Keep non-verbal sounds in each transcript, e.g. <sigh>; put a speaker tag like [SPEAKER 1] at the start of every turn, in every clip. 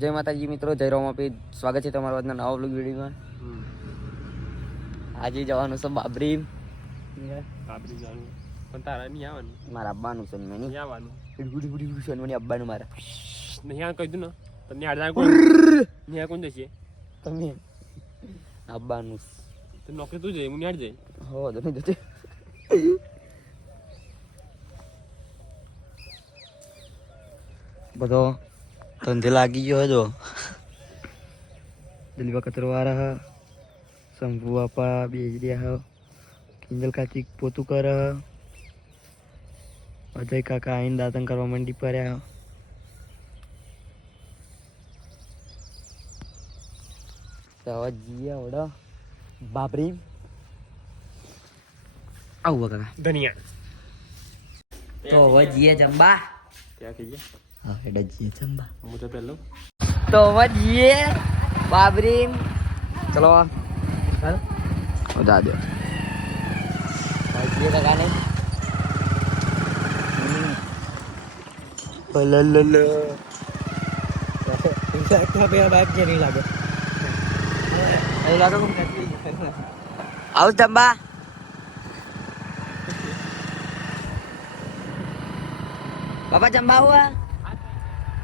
[SPEAKER 1] જય માતાજી મિત્રો જય રોમાપી સ્વાગત છે તમારા આજના નવા બ્લોગ વિડીયોમાં. આજે જવાનું છે બાબરી.
[SPEAKER 2] બાબરી જવાનું. પણ તારા નહીં આવવાનું.
[SPEAKER 1] મારા અબ્બાનું છે મેં
[SPEAKER 2] નહીં. આવવાનું.
[SPEAKER 1] ગુડી ગુડી ગુડી છે મને અબ્બાનું મારા.
[SPEAKER 2] નહીં આ કહી દઉં ને. તમને આ આડે કોણ નહીં કોણ જશે.
[SPEAKER 1] તમે અબ્બાનું
[SPEAKER 2] તો નોકરી તું જઈ હું નહીં જઈ
[SPEAKER 1] હો તો નહીં જતે. <laughs> બધો ધંધે લાગી ગયો હતો દિલવા કતરવાળા શંભુ આપા બે રહ્યા કિંજલ કાચી પોતું કર અજય કાકા આઈને દાતન કરવા મંડી પડ્યા તો હવે ઓડા બાપરી બાબરી આવું કાકા
[SPEAKER 2] ધનિયા
[SPEAKER 1] તો હવે જીએ જંબા
[SPEAKER 2] ક્યાં ગયા
[SPEAKER 1] હા એટલે જઈએ જંબા
[SPEAKER 2] હું તો પહેલો
[SPEAKER 1] તો હવે જઈએ બાબરી ચલો ચાલ જા દો જઈએ કાકા ને આવું જંબા બાપા જંબા હુआ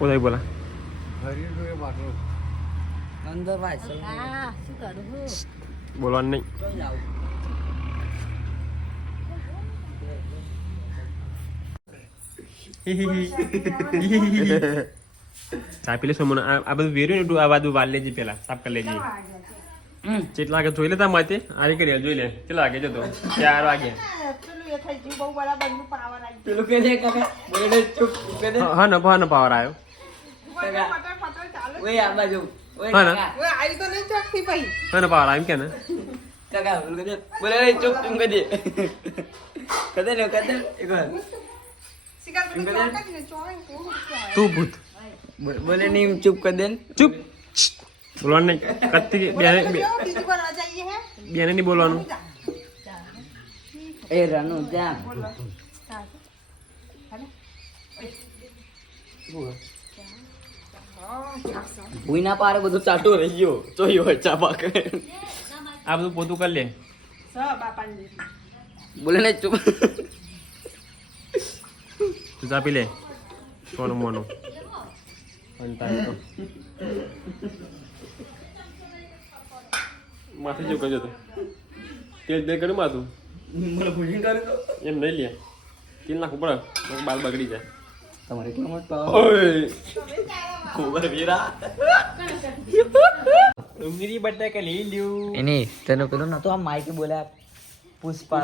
[SPEAKER 2] ઉદય બોલા બોલવાનું નહીં. ચા પી લેશો મને. આ આ બધું વેર્યું ને તું આ બધું વાલ લેજે પેલા સાફ કરી લેજે. કેટલા વાગે જોઈ લેતા માતે આરી કરી જોઈ લે. કેટલા વાગે જતો? ચાર વાગે.
[SPEAKER 1] પેલું કે
[SPEAKER 2] હા ન પાવર આવ્યો.
[SPEAKER 1] ઓય આ બાજુ. ઓય
[SPEAKER 2] હા ને?
[SPEAKER 1] કાકા
[SPEAKER 2] હા ન પાવર આવ્યો એમ કે ને?
[SPEAKER 1] કાકા બોલ બોલે ચૂપ તું કે દે. કદે ને કદે એક વાર.
[SPEAKER 2] તું ભૂત.
[SPEAKER 1] બોલે નહીં ચૂપ કર દે
[SPEAKER 2] ચૂપ. બોલવાનું નહીં. કત્તી બેને બેને નહીં બોલવાનું.
[SPEAKER 1] એ રાનુ જા. ભૂઈ ના પારે બધું ચાટો રહી ગયો. ચોઈ હોય ચા પાક
[SPEAKER 2] આ બધું પોતું કરી લે.
[SPEAKER 1] બોલે ને ચૂપ.
[SPEAKER 2] તું ચા પી લે. સોનું મોનું માથી જો કરજો તો? તેલ બે કર્યું માથું?
[SPEAKER 1] મને
[SPEAKER 2] એમ નહીં લે. તેલ નાખવું પડે. બાલ બગડી જાય.
[SPEAKER 1] તમારે કેટલો મોટ પાવ વીરા
[SPEAKER 2] ડુંગળી બટાકા લઈ લ્યો
[SPEAKER 1] એની તને પેલો નતો આ માઈક બોલ્યા? પુષ્પા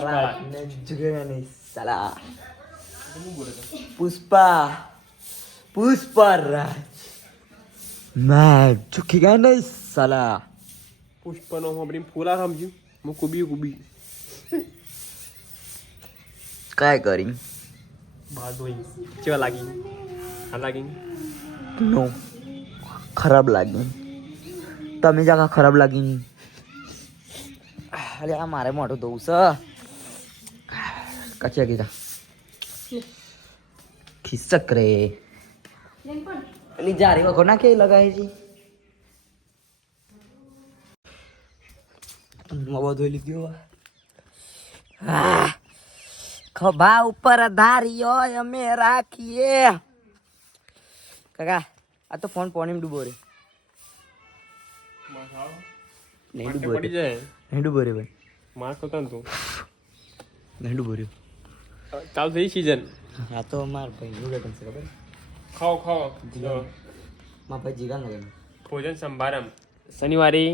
[SPEAKER 1] ને જગ્યા નહીં સાલા. પુષ્પા પુષ્પા. રાજ ના ચૂકી ગયા નહીં સાલા.
[SPEAKER 2] પુષ્પનો સાંભળીને ફૂલા સમજ્યું. હું કુબી કુબી.
[SPEAKER 1] કાંઈ કરી.
[SPEAKER 2] બાર ધોઈ. કેવા લાગી? હા લાગી?
[SPEAKER 1] નો. ખરાબ લાગી. તમે જાગા ખરાબ લાગી અરે આ મારે મોઢું ધોવું છે. કચ્યા કીધા. ખિસક રે. એની જારી વખો ના કે લગાય છે. મોબા ધોઈ લીધો ખભા ઉપર ધારીઓ અમે રાખીએ. કાકા આ તો ફોન પોણીમ ડૂબો રે નહીં ડૂબો રે નહીં ડૂબો રે ભાઈ.
[SPEAKER 2] માર તો ને તું.
[SPEAKER 1] નહીં ડૂબો રે
[SPEAKER 2] ચાલુ થઈ સીઝન
[SPEAKER 1] આ તો માર ભાઈ નું લગન છે ખબર?
[SPEAKER 2] ખાઓ ખાઓ.
[SPEAKER 1] મા ભાઈ જીગા લગે
[SPEAKER 2] ભોજન સંભારમ. શનિવારે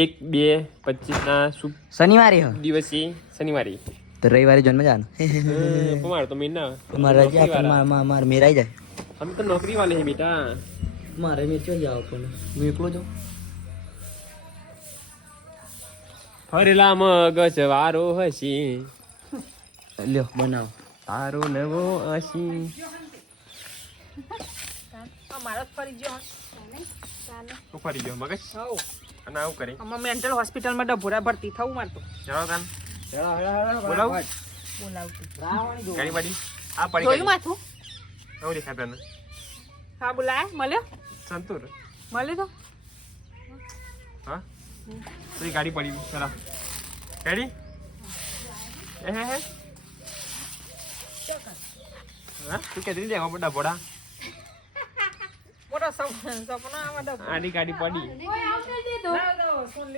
[SPEAKER 2] એક બે પચીસ ના શુભ
[SPEAKER 1] શનિવારે
[SPEAKER 2] દિવસે શનિવારે.
[SPEAKER 1] તો રવિવારે જોન મજા
[SPEAKER 2] આવે તમારે તો મીના.
[SPEAKER 1] મારા રજા તમારે મારે મેર આવી જાય.
[SPEAKER 2] અમે તો નોકરી વાલે હે બેટા.
[SPEAKER 1] મારે મેં ચો જાવ પણ હું એકલો જાઉં
[SPEAKER 2] ફરેલા મગજ વારો હસી
[SPEAKER 1] લ્યો બનાવ.
[SPEAKER 2] તારો નવો હસી
[SPEAKER 3] મારો ફરી ગયો.
[SPEAKER 2] ફરી ગયો મગજ? અને આવું કરી.
[SPEAKER 3] મેન્ટલ હોસ્પિટલમાં ડભોરા ભરતી થવું મારતો
[SPEAKER 2] જવા કાન બોલાવું?
[SPEAKER 3] બોલાવતી.
[SPEAKER 2] ગાડી બાડી? આ પડી
[SPEAKER 3] જોયું માથું?
[SPEAKER 2] આવું દેખાય તને
[SPEAKER 3] હા બોલાય. મળ્યો?
[SPEAKER 2] સંતુર.
[SPEAKER 3] મળ્યો તો?
[SPEAKER 2] હા? તો ગાડી પડી ચલો. રેડી એ હે હે? હા? તું કેતી દેખો બડા બોડા
[SPEAKER 3] મોટો સપનો આમાં.
[SPEAKER 2] આડી પડી.
[SPEAKER 3] ના, ફોન.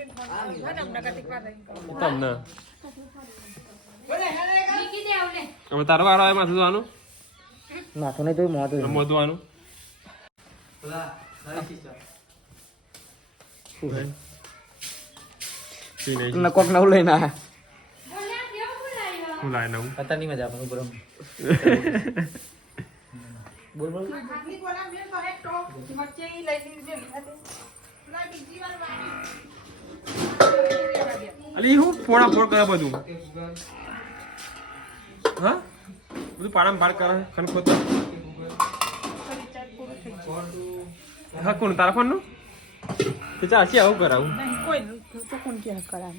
[SPEAKER 2] તમને. હવે તારો વારો આવે માથું ધોવાનું?
[SPEAKER 1] માથું નહીં તો ને કોક નવું લઈને
[SPEAKER 2] હું નવું.
[SPEAKER 1] પતા નહીં મજા આપણે બરો <laughs> બોલ બોલ.
[SPEAKER 3] વચ્ચે ઈ લઈ લીધી મેં બીજી વાર વાળી.
[SPEAKER 2] અલી હું ફોડા ફોડ કરે બધું. હા? બધું પાડામ પાડ કરે ખનખોત હા કોણ તારા ફોનનું તે ચાલશે આવું કરાવું.
[SPEAKER 3] કોઈ. તો કોણ કે કરાવું?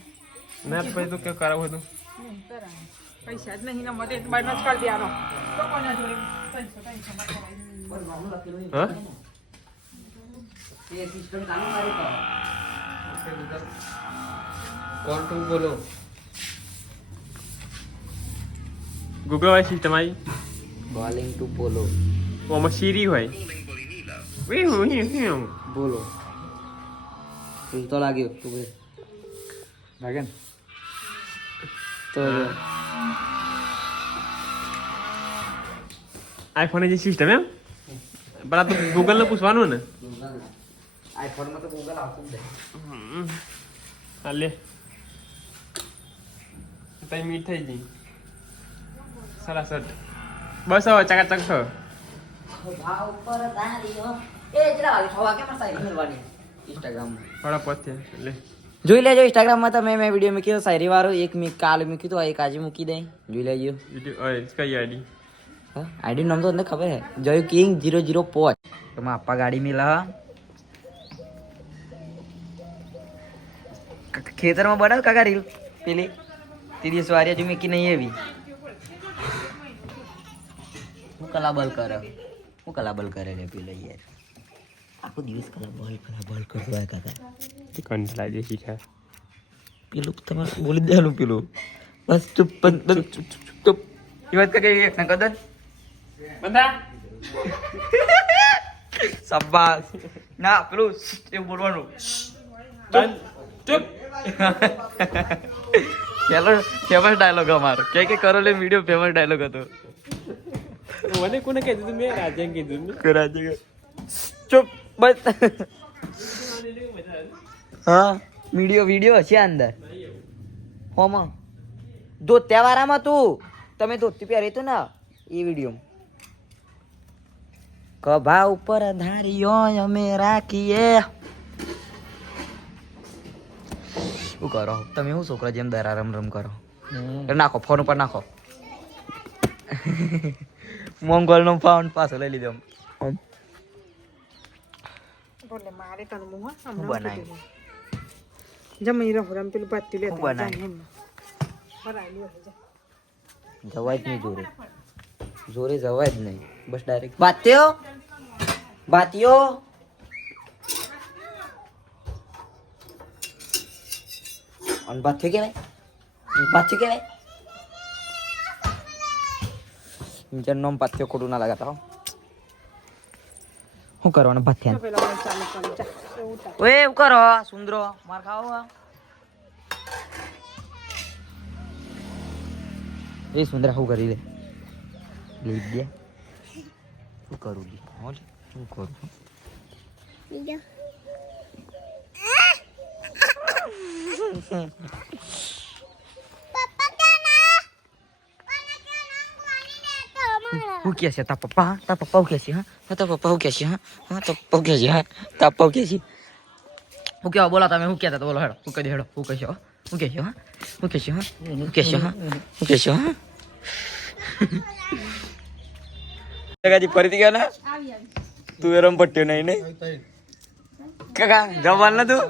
[SPEAKER 2] ના પછી તો કે કરાવું હતું
[SPEAKER 3] કરાવે. પૈસા જ નહીં ને મળે તો બહારનો જ કરી દેવાનો. તો કોના જોડે ત્રણસોમાં કરાવી.
[SPEAKER 2] હા?
[SPEAKER 1] કોણ તું બોલો?
[SPEAKER 2] ગૂગલ વાળી સિસ્ટમ આવી.
[SPEAKER 1] બોલિંગ ટુ બોલો.
[SPEAKER 2] આમાં સીરી હોય. વી હું હિ હિ
[SPEAKER 1] બોલો. તું તો લાગ્યો તું ભાઈ લાગે ને? તો
[SPEAKER 2] આઈફોન જે સિસ્ટમ એમ? પણ આ તો ગૂગલ ને પૂછવાનું ને.
[SPEAKER 1] આઈફોનમાં તો ગૂગલ આવતું જ
[SPEAKER 2] હમ. હા લે. તઈ મીટ થઈ ગઈ. સરાસર બસ હવે ચકાચક છો
[SPEAKER 1] ઇન્સ્ટાગ્રામ
[SPEAKER 2] થોડા પછી લે.
[SPEAKER 1] જોઈ લેજો ઇન્સ્ટાગ્રામમાં તમે મેં વીડિયો મૂક્યો શાયરી વાળો એક મી કાલે મૂક્યું તો એક આજે મૂકી દે. જોઈ લેજો.
[SPEAKER 2] કઈ આઈડી
[SPEAKER 1] આઈડી નામ તો તમને ખબર હે. જય કિંગ જીરો જીરો પોચ તમે આપા ગાડી મિલા ખેતરમાં બનાવ કાકા રીલ? પેલી તેરી સવારી હજુ મેકી નહીં એવી હું કલાબલ કરે? હું કલાબલ કરે રે પેલો યાર? આખો દિવસ કલાબલ કલાબલ કરતો હોય કાકા
[SPEAKER 2] કંટાળી જે શીખા
[SPEAKER 1] પેલું તમારે બોલી જ દેવાનું પેલું બસ ચૂપ બંધ ચૂપ ચૂપ ચૂપ ચૂપ એ વાત કઈ એક ના કદન
[SPEAKER 2] બંધા
[SPEAKER 1] શાબાશ ના પેલું એવું બોલવાનું
[SPEAKER 2] ચૂપ
[SPEAKER 1] પેલો ફેમસ ડાયલોગ અમારો કે કે કરો લે વીડિયો ફેમસ ડાયલોગ હતો
[SPEAKER 2] મને કોને કહી દીધું મેં રાજે કીધું ને
[SPEAKER 1] કરાચી ચૂપ બસ. હા વીડિયો વીડિયો હશે અંદર. હોમાં. જો તહેવારામાં તું. તમે ધોતી પહેરી તું ને એ વીડિયો કભા ઉપર ધારીઓ અમે રાખીએ. શું કરો? તમે શું છોકરા જેમ દરા રમ રમ કરો નાખો ફોન ઉપર નાખો. મોંગલ નો ફોન પાછો લઈ લીધો.
[SPEAKER 3] બોલે મારે તને મું હો,
[SPEAKER 1] હું
[SPEAKER 3] હમણાં
[SPEAKER 1] બનાવ્યું?
[SPEAKER 3] મૂકી દઉં. જમી રહો રમ પેલું બાતી લેતા જા.
[SPEAKER 1] જવાય જ નહીં જોરે જોરે જવાય જ નહીં બસ ડાયરેક્ટ બાત્યો બાત્યો અને કેવાય કેવાય નામ પાથ્યો ખોટું ના લગાતા હો શું કરવાનું?
[SPEAKER 3] જા.
[SPEAKER 1] ઓએ એવું કરો. સુંદરો માર ખાવો. એ સુંદરા શું કરી લે? લઈ દે. શું કરું લી? હો શું કરું? હું <laughs> કે છે તારા પપ્પા હા? તારા પપ્પા હું કે છે હા હા, તારા પપ્પા હું કે છે હા હા તારા પપ્પા હું કે છે હા તારા પપ્પા હું કે છે હું કેવા બોલો તમે હું કહેતા તો બોલો હેડો હું કહી દે હેડો હું કહેશો હું કહેશો હા હું કહેશો હા હું કહેશો હા હું કહેશો હા કાકાજી ફરીથી ગયા ના
[SPEAKER 3] આવી આવી
[SPEAKER 1] તું એરમ પટ્યો નહીં ને કાકા જમવાનું તું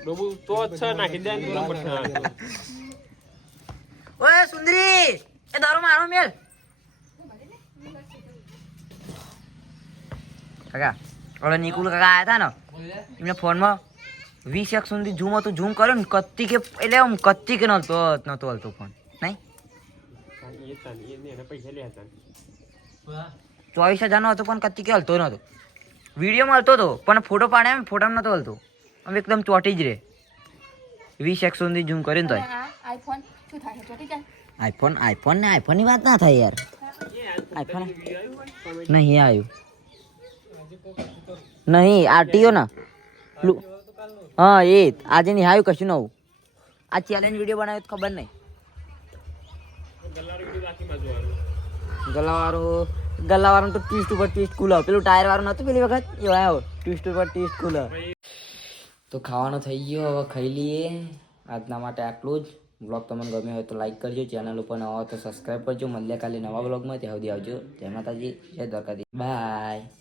[SPEAKER 2] ડોબુ તો જ છે નાખી દે ને પેલા પઠાણ.
[SPEAKER 1] ઓય સુંદરી એ મારો મેલ. કાકા ઓલો નિકુલ કાકા આયા હતા ને. એમને ફોનમાં વીસ એક સુધી ઝૂમ હતું. ઝૂમ કર્યો ને કત્તી કે એટલે આમ કત્તી કે નહોતો નતો હલતો ફોન નહીં? ચોવીસ હજારનો હતો પણ કત્તી કે હલતો નતો વિડીયોમાં હલતો હતો, પણ ફોટો પાડે એમ ફોટામાં નતો હલતો. આમ એકદમ ચોટી જ રે વીસ એક સુધી ઝૂમ કર્યું ને તો
[SPEAKER 3] આઈફોન શું થાય ચોટી જાય?
[SPEAKER 1] આઈફોન આઈફોન ને આઈફોનની વાત ના થાય યાર. આઈફોન નહીં આવ્યું. નહીં, આરટીઓ ના. હા, એ આજે નહીં આવ્યું કશું નવું. આ ચેલેન્જ વીડિયો બનાવ્યો તો ખબર નહીં. ગલાવાળો ગલાવાળો તો ટ્વિસ્ટ ઉપર ટ્વિસ્ટ કુલર પેલું ટાયર વાળું નતું પેલી વખત? એ આવ્યો ટ્વિસ્ટ ઉપર ટ્વિસ્ટ કુલર તો ખાવાનું થઈ ગયો, હવે ખાઈ લઈએ. આજના માટે આટલું જ. બ્લોગ તમને ગમ્યો હોય તો લાઈક કરજો, ચેનલ ઉપર નવા હોય તો સબસ્ક્રાઈબ કરજો, મળીએ કાલે નવા બ્લોગમાં, ત્યાં સુધી આવજો. જય માતાજી, જય દ્વારકાધી બાય.